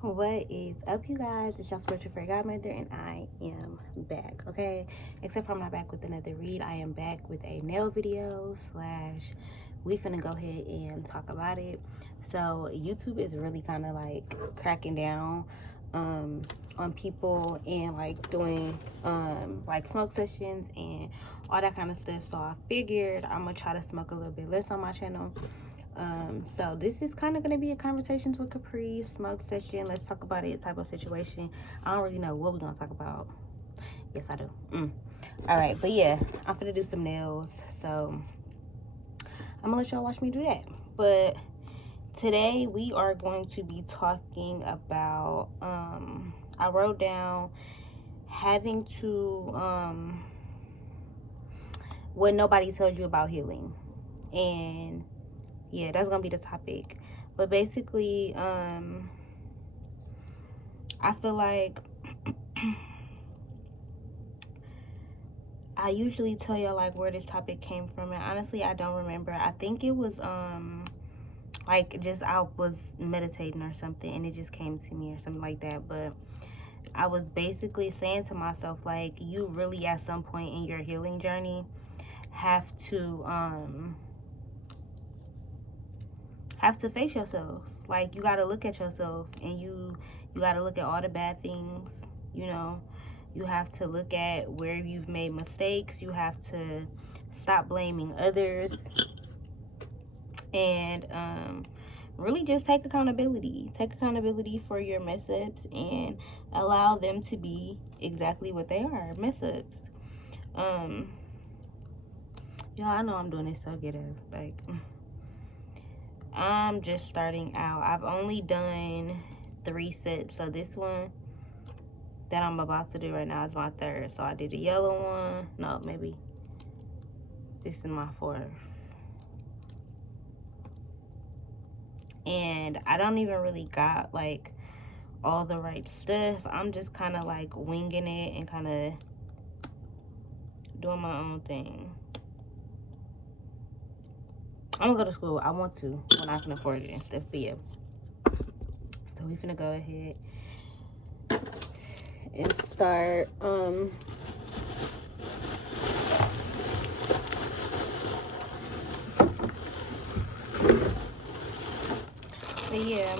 What is up, you guys? It's your spiritual fairy godmother, and I am back. Okay, except for I'm not back with another read. I am back with a nail video slash. We finna go ahead and talk about it. So YouTube is really kind of like cracking down on people and like doing like smoke sessions and all that kind of stuff. So I figured I'm gonna try to smoke a little bit less on my channel. So this is kind of going to be a conversations with Capri smoke session. Let's talk about it type of situation. I don't really know what we're going to talk about. Yes, I do. All right, but yeah, I'm gonna do some nails, so I'm gonna let y'all watch me do that. But today we are going to be talking about I wrote down having to what nobody tells you about healing. And yeah, that's gonna be the topic. But basically, I feel like I usually tell y'all like where this topic came from, and honestly I don't remember. I think it was like just I was meditating or something and it just came to me or something like that. But I was basically saying to myself, like, you really at some point in your healing journey have to face yourself. Like, you got to look at yourself, and you got to look at all the bad things, you know. You have to look at where you've made mistakes. You have to stop blaming others, and really just take accountability. Take accountability for your mess ups and allow them to be exactly what they are, mess ups. Y'all, I know I'm doing this so ghetto. Like, I'm just starting out. I've only done 3 sets. So this one that I'm about to do right now is my 3rd. So I did a yellow one. No, maybe this is my 4th. And I don't even really got like all the right stuff. I'm just kind of like winging it and kind of doing my own thing. I'm gonna go to school. I want to when I can afford it and stuff. But yeah. So we finna go ahead and start but yeah,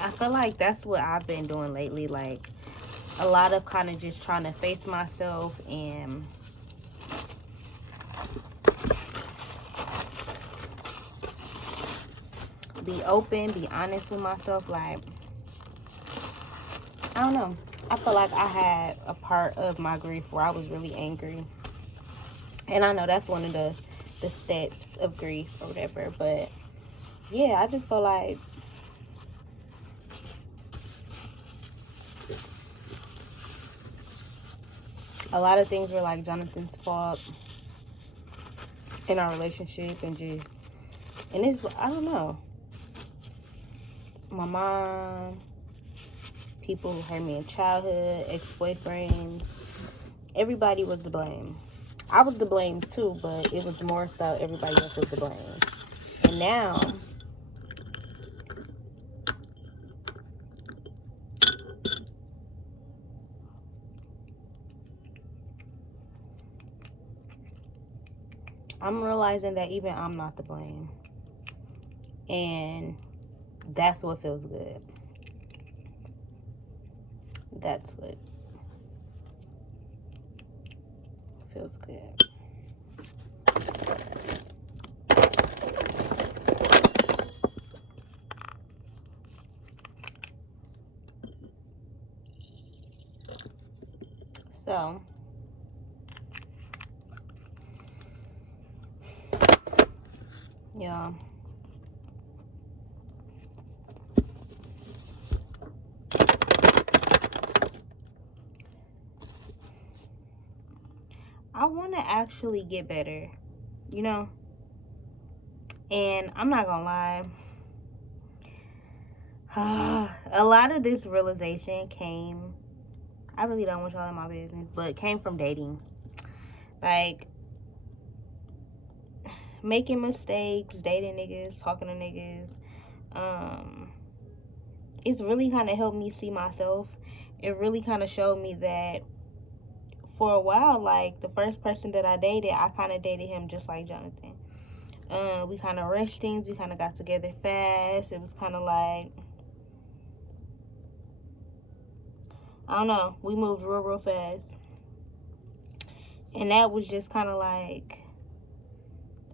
I feel like that's what I've been doing lately. Like, a lot of kind of just trying to face myself and be open, be honest with myself. Like, I don't know. I feel like I had a part of my grief where I was really angry. And I know that's one of the steps of grief or whatever. But yeah, I just feel like a lot of things were like Jonathan's fault in our relationship, and it's, I don't know, my mom, people who hurt me in childhood, ex-boyfriends, everybody was to blame. I was to blame too, but it was more so everybody else was to blame. And now I'm realizing that even I'm not to blame. And that's what feels good. That's what feels good. So, yeah. I want to actually get better, you know? And I'm not gonna lie. A lot of this realization came, I really don't want y'all in my business, but it came from dating. Like, making mistakes, dating niggas, talking to niggas, it's really kind of helped me see myself. It really kind of showed me that for a while, like, the first person that I dated, I kind of dated him just like Jonathan. We kind of rushed things. We kind of got together fast. It was kind of like, I don't know. We moved real fast. And that was just kind of like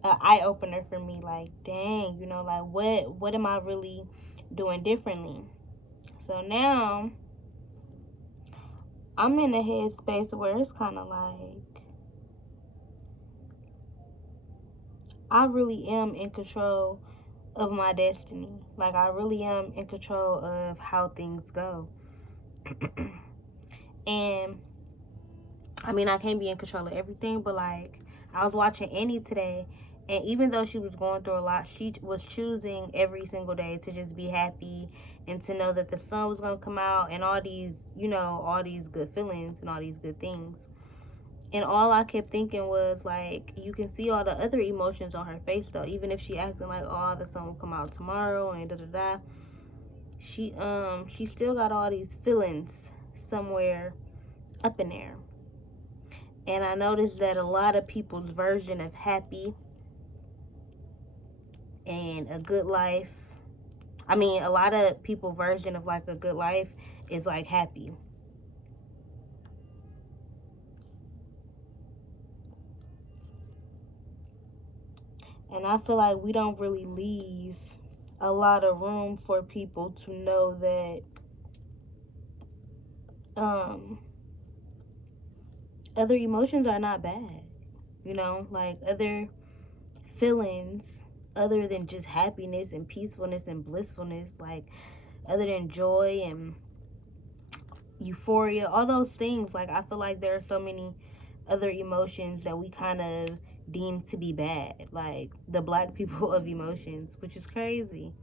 an eye-opener for me. Like, dang, you know, like, what am I really doing differently? So now I'm in a headspace where it's kind of like I really am in control of my destiny. Like, I really am in control of how things go. And I mean, I can't be in control of everything, but like, I was watching Annie today, and even though she was going through a lot, she was choosing every single day to just be happy and to know that the sun was going to come out and all these, you know, all these good feelings and all these good things. And all I kept thinking was, like, you can see all the other emotions on her face, though. Even if she acting like, oh, the sun will come out tomorrow and da-da-da. She still got all these feelings somewhere up in there. And I noticed that a lot of people's version of happy and a good life, I mean, a lot of people's version of like a good life is like happy. And I feel like we don't really leave a lot of room for people to know that other emotions are not bad. You know, like other feelings other than just happiness and peacefulness and blissfulness, like other than joy and euphoria, all those things. Like, I feel like there are so many other emotions that we kind of deem to be bad, like the black people of emotions, which is crazy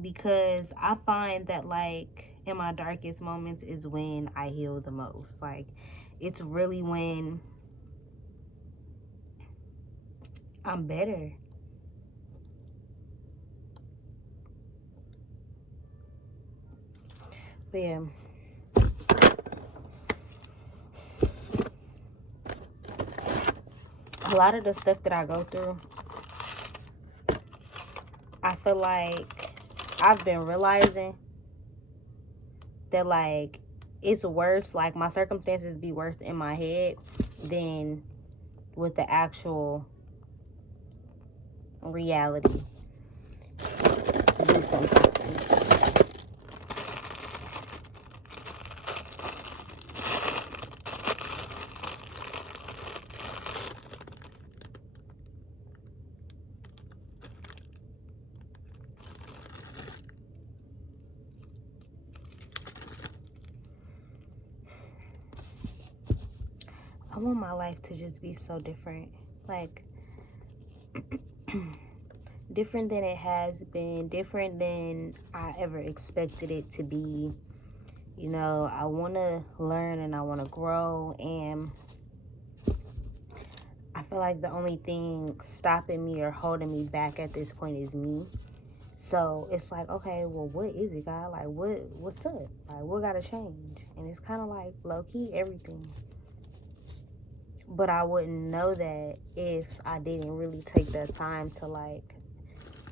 because I find that, like, in my darkest moments is when I heal the most. Like, it's really when I'm better. But yeah, a lot of the stuff that I go through, I feel like I've been realizing that, like, it's worse, like my circumstances be worse in my head than with the actual reality. Do something. I want my life to just be so different. Like, different than it has been, different than I ever expected it to be. You know, I want to learn and I want to grow, and I feel like the only thing stopping me or holding me back at this point is me. So it's like, okay, well, what is it, God? Like, what's up? Like, what gotta change? And it's kind of like low-key everything. But I wouldn't know that if I didn't really take that time to, like,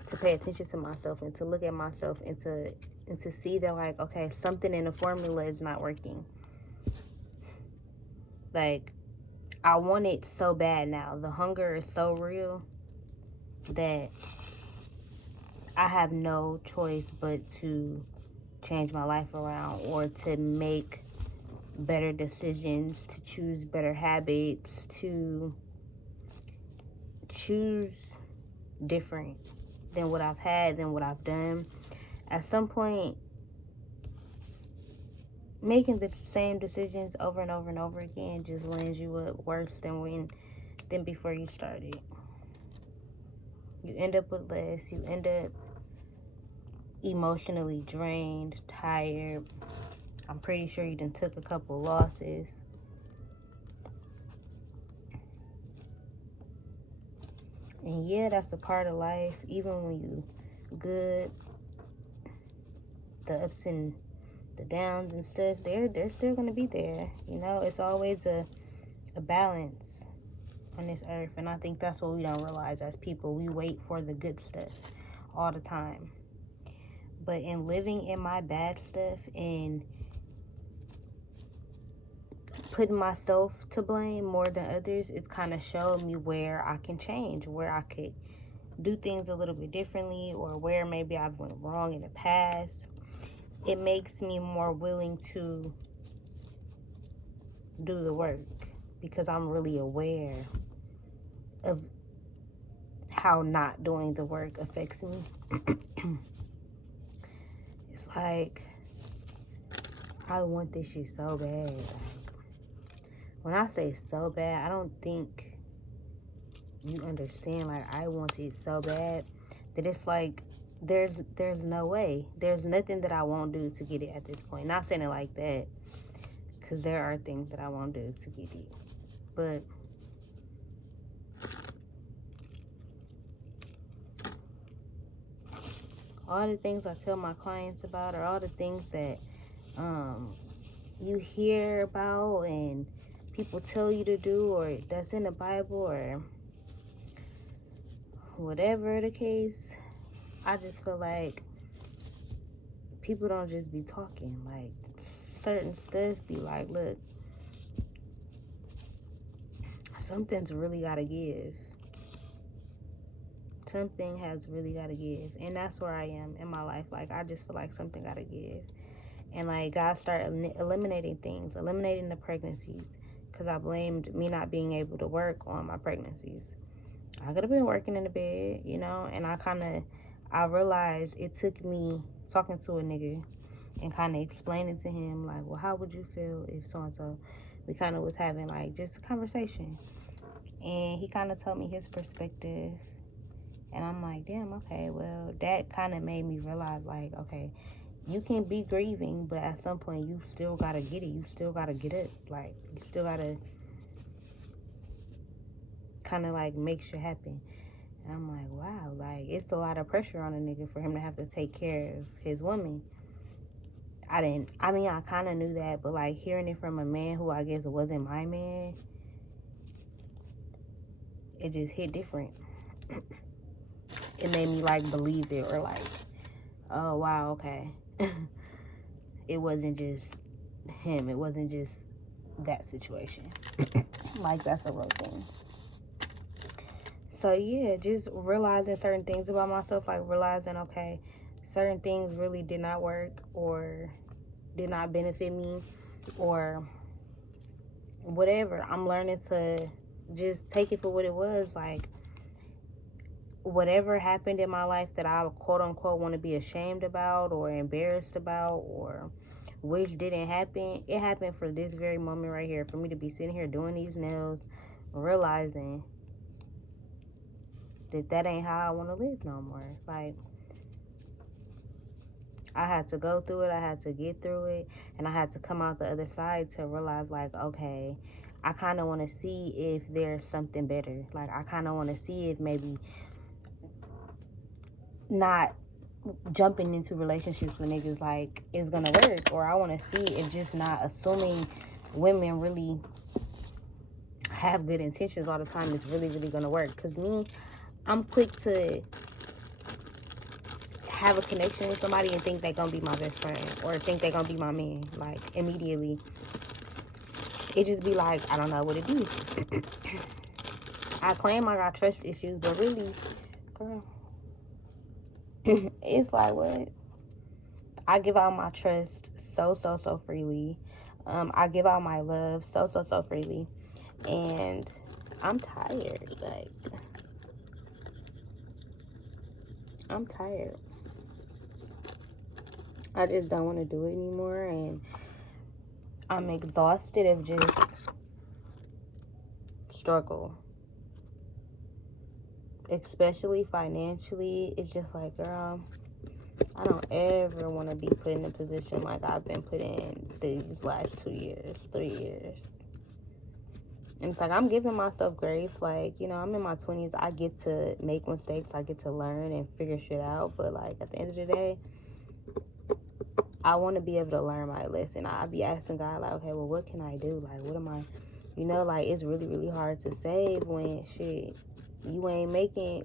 to pay attention to myself and to look at myself and to see that, like, okay, something in the formula is not working. Like, I want it so bad now. The hunger is so real that I have no choice but to change my life around or to make better decisions, to choose better habits, to choose different than what I've had, than what I've done. At some point, making the same decisions over and over and over again just lands you up worse than before you started. You end up with less. You end up emotionally drained, tired. I'm pretty sure you done took a couple losses. And yeah, that's a part of life. Even when you good, the ups and the downs and stuff, they're still gonna be there. You know, it's always a balance on this earth, and I think that's what we don't realize as people. We wait for the good stuff all the time, but in living in my bad stuff and putting myself to blame more than others, it's kind of showed me where I can change, where I could do things a little bit differently, or where maybe I've went wrong in the past. It makes me more willing to do the work because I'm really aware of how not doing the work affects me. It's like, I want this shit so bad. Like, when I say so bad, I don't think you understand. Like, I want it so bad that it's like, there's no way. There's nothing that I won't do to get it at this point. Not saying it like that, because there are things that I won't do to get it. But all the things I tell my clients about, or all the things that you hear about and people tell you to do, or that's in the Bible, or whatever the case, I just feel like people don't just be talking. Like, certain stuff be like, look, something's really gotta give. Something has really gotta give. And that's where I am in my life. Like, I just feel like something gotta give. And like, God started eliminating things, eliminating the pregnancies, because I blamed me not being able to work on my pregnancies. I could have been working in the bed, you know. And I realized it took me talking to a nigga and kind of explaining to him, like, well, how would you feel if so-and-so? We kind of was having like just a conversation, and he kind of told me his perspective, and I'm like, damn, okay, well, that kind of made me realize, like, okay, you can be grieving, but at some point you still gotta get it. You still gotta get up. Like, you still gotta kind of like make shit happen. And I'm like, wow, like, it's a lot of pressure on a nigga for him to have to take care of his woman. I kind of knew that, but like, hearing it from a man who I guess wasn't my man, it just hit different. It made me like believe it, or like, oh wow, okay. It wasn't just him. It wasn't just that situation. Like, that's a real thing. So yeah, just realizing certain things about myself, like realizing, okay, certain things really did not work or did not benefit me or whatever. I'm learning to just take it for what it was. Like, whatever happened in my life that I quote unquote want to be ashamed about or embarrassed about, or which didn't happen, it happened for this very moment right here, for me to be sitting here doing these nails, realizing that ain't how I want to live no more. Like, I had to go through it, I had to get through it, and I had to come out the other side to realize, like, okay, I kind of want to see if there's something better. Like, I kind of want to see if maybe not jumping into relationships with niggas like is gonna work, or I want to see if just not assuming women really have good intentions all the time is really gonna work. Because me, I'm quick to have a connection with somebody and think they're gonna be my best friend, or think they're gonna be my man. Like, immediately it just be like, I don't know what it is. I claim I got trust issues, but really, girl, it's like, what? I give out my trust so freely. I give out my love so freely. And I'm tired. Like, I'm tired. I just don't want to do it anymore. And I'm exhausted of just struggle. Especially financially. It's just like, girl, I don't ever want to be put in a position like I've been put in these last 2 years, 3 years. And it's like, I'm giving myself grace. Like, you know, I'm in my 20s. I get to make mistakes. I get to learn and figure shit out. But, like, at the end of the day, I want to be able to learn my lesson. I'll be asking God, like, okay, well, what can I do? Like, what am I, you know, like, it's really, really hard to save when, shit, you ain't making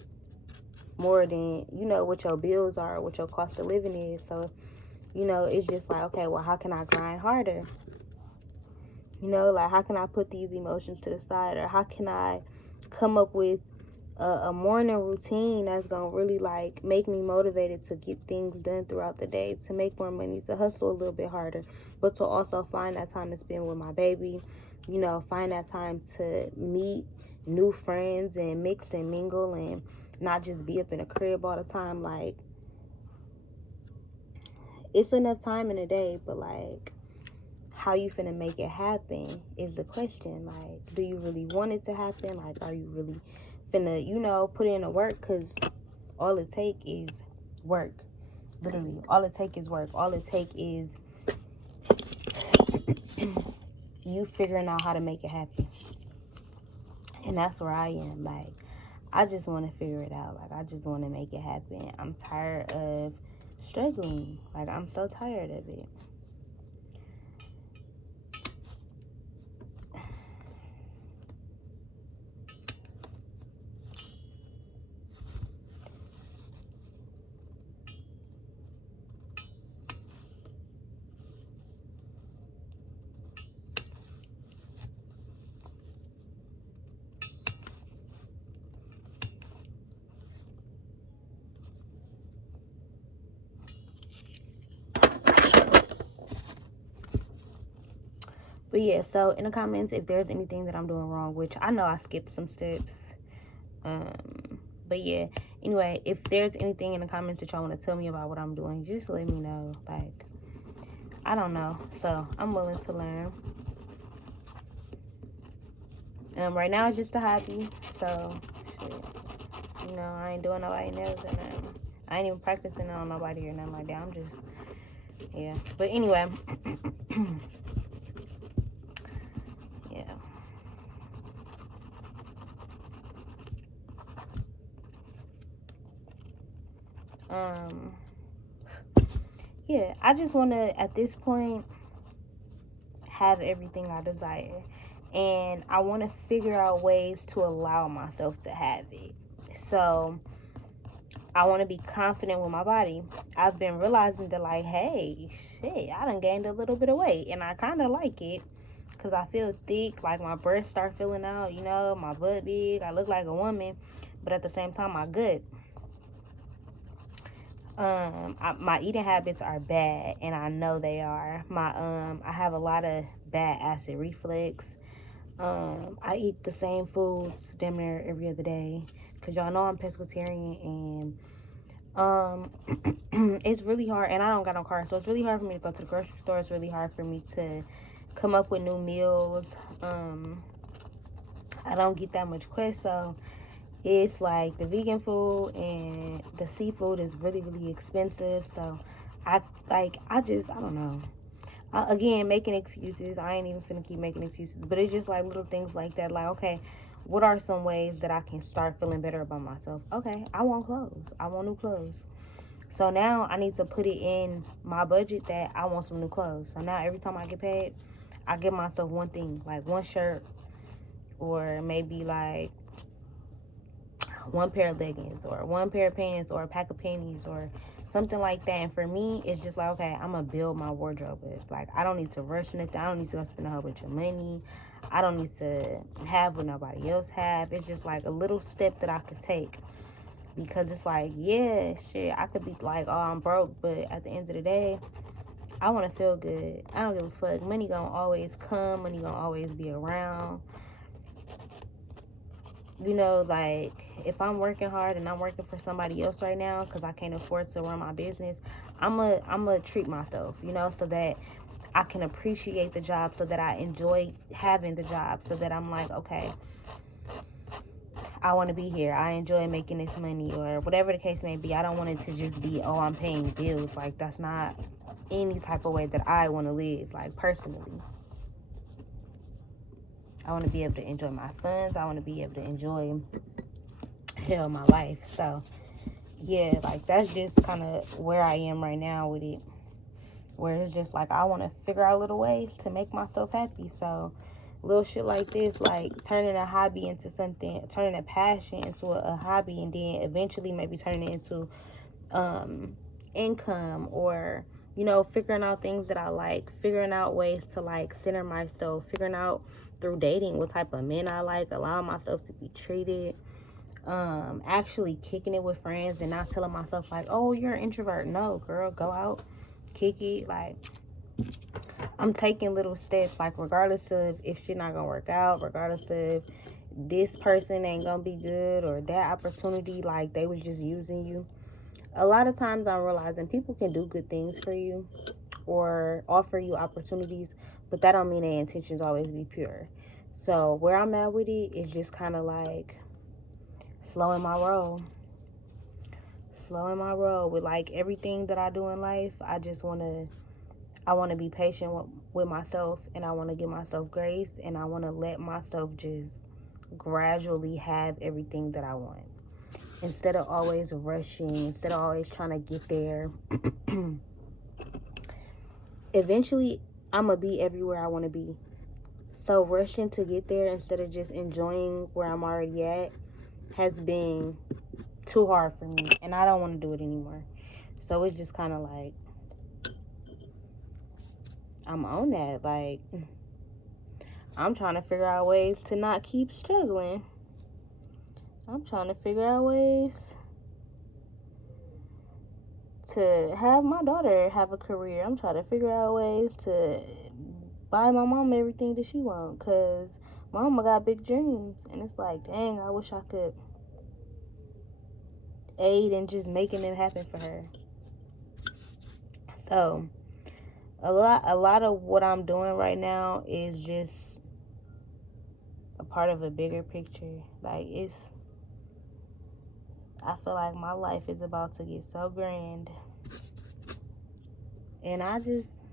more than, you know, what your bills are, what your cost of living is. So, you know, it's just like, okay, well, how can I grind harder? You know, like, how can I put these emotions to the side? Or how can I come up with a morning routine that's going to really, like, make me motivated to get things done throughout the day, to make more money, to hustle a little bit harder, but to also find that time to spend with my baby, you know, find that time to meet new friends and mix and mingle and not just be up in a crib all the time. Like, it's enough time in a day, but, like, how you finna make it happen is the question. Like, do you really want it to happen? Like, are you really finna, you know, put in the work? Because all it take is work. Literally, all it take is work. All it take is you figuring out how to make it happen. And that's where I am. Like, I just want to figure it out. Like, I just want to make it happen. I'm tired of struggling. Like, I'm so tired of it. But yeah, so in the comments, if there's anything that I'm doing wrong, which I know I skipped some steps. But yeah, anyway, if there's anything in the comments that y'all want to tell me about what I'm doing, just let me know. Like, I don't know. So I'm willing to learn. Right now it's just a hobby. So, shit, you know, I ain't doing nobody nails and I ain't even practicing on nobody or nothing like that. I'm just, yeah. But anyway. Yeah, I just want to, at this point, have everything I desire. And I want to figure out ways to allow myself to have it. So, I want to be confident with my body. I've been realizing that, like, hey, shit, I done gained a little bit of weight. And I kind of like it. Because I feel thick. Like, my breasts start filling out, you know. My butt big. I look like a woman. But at the same time, my gut. My eating habits are bad, and I know they are. I have a lot of bad acid reflux. I eat the same foods damn near every other day, because y'all know I'm pescatarian, and it's really hard, and I don't got no car, so it's really hard for me to go to the grocery store. It's really hard for me to come up with new meals. I don't get that much quest, so it's like the vegan food and the seafood is really, really expensive. So I don't know. Again, making excuses. I ain't even finna keep making excuses. But it's just like little things like that. Like, okay, what are some ways that I can start feeling better about myself? Okay, I want clothes. I want new clothes. So now I need to put it in my budget that I want some new clothes. So now every time I get paid, I give myself one thing. Like one shirt, or maybe like one pair of leggings, or one pair of pants, or a pack of panties, or something like that. And for me, it's just like, okay, I'm gonna build my wardrobe with. Like, I don't need to rush anything. I don't need to go spend a whole bunch of money. I don't need to have what nobody else have. It's just like a little step that I could take, because it's like, yeah, shit, I could be like, oh, I'm broke, but at the end of the day, I want to feel good. I don't give a fuck. Money gonna always come. Money gonna always be around. You know, like, if I'm working hard and I'm working for somebody else right now because I can't afford to run my business, I'm a treat myself, you know, so that I can appreciate the job, so that I enjoy having the job, so that I'm like, okay, I want to be here. I enjoy making this money, or whatever the case may be. I don't want it to just be, oh, I'm paying bills. Like, that's not any type of way that I want to live, like, personally. I want to be able to enjoy my funds. I want to be able to enjoy, hell, my life. So, yeah, like, that's just kind of where I am right now with it. where it's just like I want to figure out little ways to make myself happy. So little shit like this, like turning a hobby into something, turning a passion into a hobby, and then eventually maybe turning it into income, or figuring out things that I like, figuring out ways to like center myself, figuring out through dating what type of men I like, allowing myself to be treated, actually kicking it with friends and not telling myself like, oh, you're an introvert. No, girl, go out, kick it. Like, I'm taking little steps, like regardless of if shit not gonna work out, regardless of this person ain't gonna be good, or that opportunity, like they was just using you. A lot of times I'm realizing people can do good things for you or offer you opportunities, but that don't mean their intentions always be pure. So where I'm at with it is just kind of like slowing my roll with like everything that I do in life. I want to be patient with myself, and I want to give myself grace, and I want to let myself just gradually have everything that I want, instead of always rushing, instead of always trying to get there. Eventually I'm gonna be everywhere I want to be. So rushing to get there instead of just enjoying where I'm already at has been too hard for me, and I don't want to do it anymore. So it's just kind of like I'm on that. Like, I'm trying to figure out ways to not keep struggling. I'm trying to figure out ways to have my daughter have a career. I'm trying to figure out ways to buy my mom everything that she wants, because mama got big dreams. And it's like, dang, I wish I could aid in just making them happen for her. So a lot of what I'm doing right now is just a part of a bigger picture. Like, I feel like my life is about to get so grand, and I feel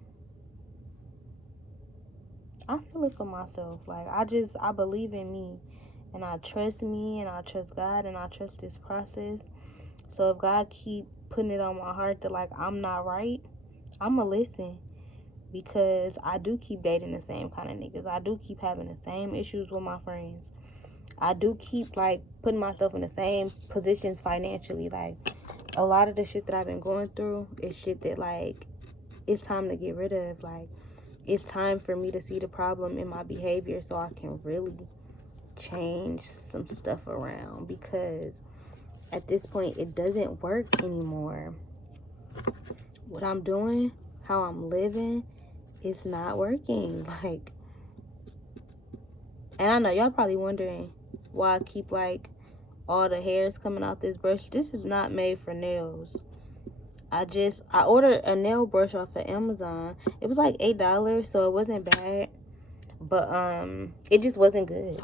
it for myself. Like, I believe in me, and I trust me, and I trust God, and I trust this process. So if God keep putting it on my heart that like I'm not right, I'ma listen, because I do keep dating the same kind of niggas. I do keep having the same issues with my friends. I do keep like putting myself in the same positions financially. Like, a lot of the shit that I've been going through is shit that like it's time to get rid of. Like, it's time for me to see the problem in my behavior so I can really change some stuff around, because at this point it doesn't work anymore. What I'm doing, how I'm living, it's not working. Like, and I know y'all probably wondering why I keep like all the hairs coming out this brush. This is not made for nails. I ordered a nail brush off of Amazon. It was like $8, so it wasn't bad, but it just wasn't good.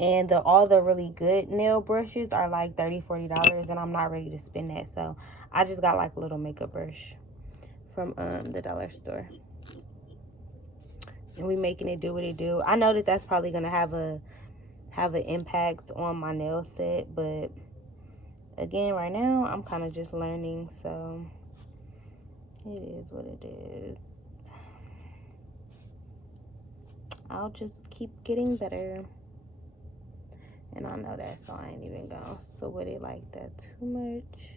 And all the really good nail brushes are like $30-$40, and I'm not ready to spend that. So I just got like a little makeup brush from the dollar store, and we making it do what it do. I know that that's probably gonna have an impact on my nail set, but again, right now I'm kind of just learning, so it is what it is. I'll just keep getting better, and I know that, so I ain't even gonna sweat it like that too much.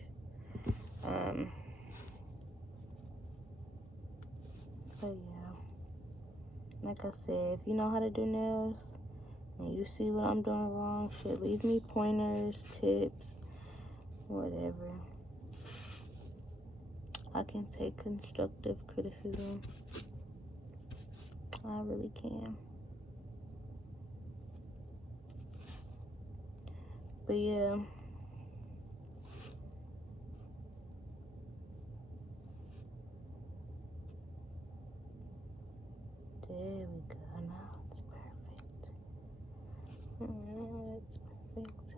But yeah, like I said, if you know how to do nails and you see what I'm doing wrong, shit, leave me pointers, tips, whatever. I can take constructive criticism. I really can. But yeah, there we go. Now it's perfect. It's perfect.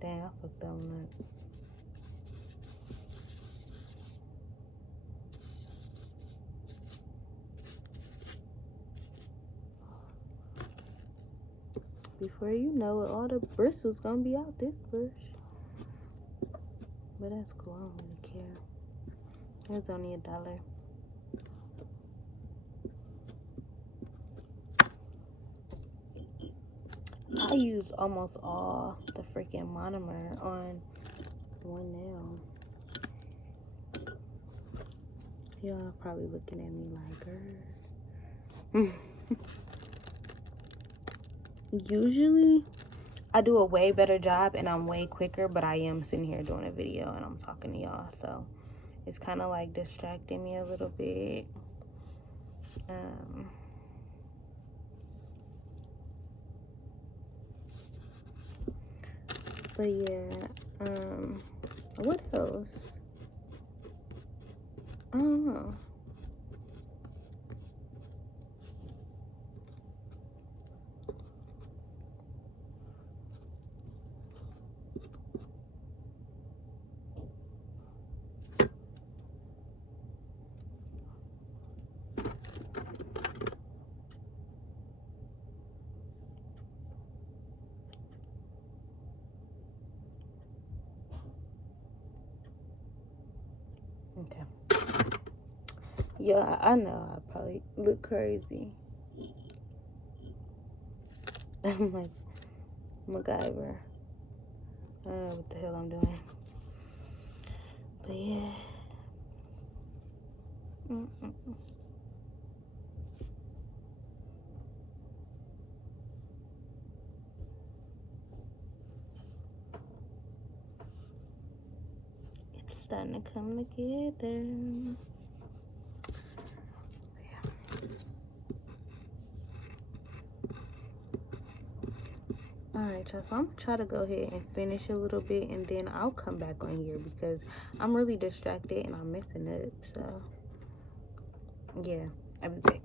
Damn, I fucked that one up. before you know it, all the bristles gonna be out this brush. But that's cool, I don't really care. It's only $1. I use almost all the freaking monomer on one nail. Y'all probably looking at me like, usually I do a way better job and I'm way quicker, but I am sitting here doing a video and I'm talking to y'all, so it's kind of like distracting me a little bit. But yeah, what else? I don't know. Okay. Yeah, I know I probably look crazy. I'm like MacGyver. I don't know what the hell I'm doing. But yeah. It's starting to come together. Alright, y'all, so I'm gonna try to go ahead and finish a little bit and then I'll come back on here because I'm really distracted and I'm messing up. So yeah, I'll be back.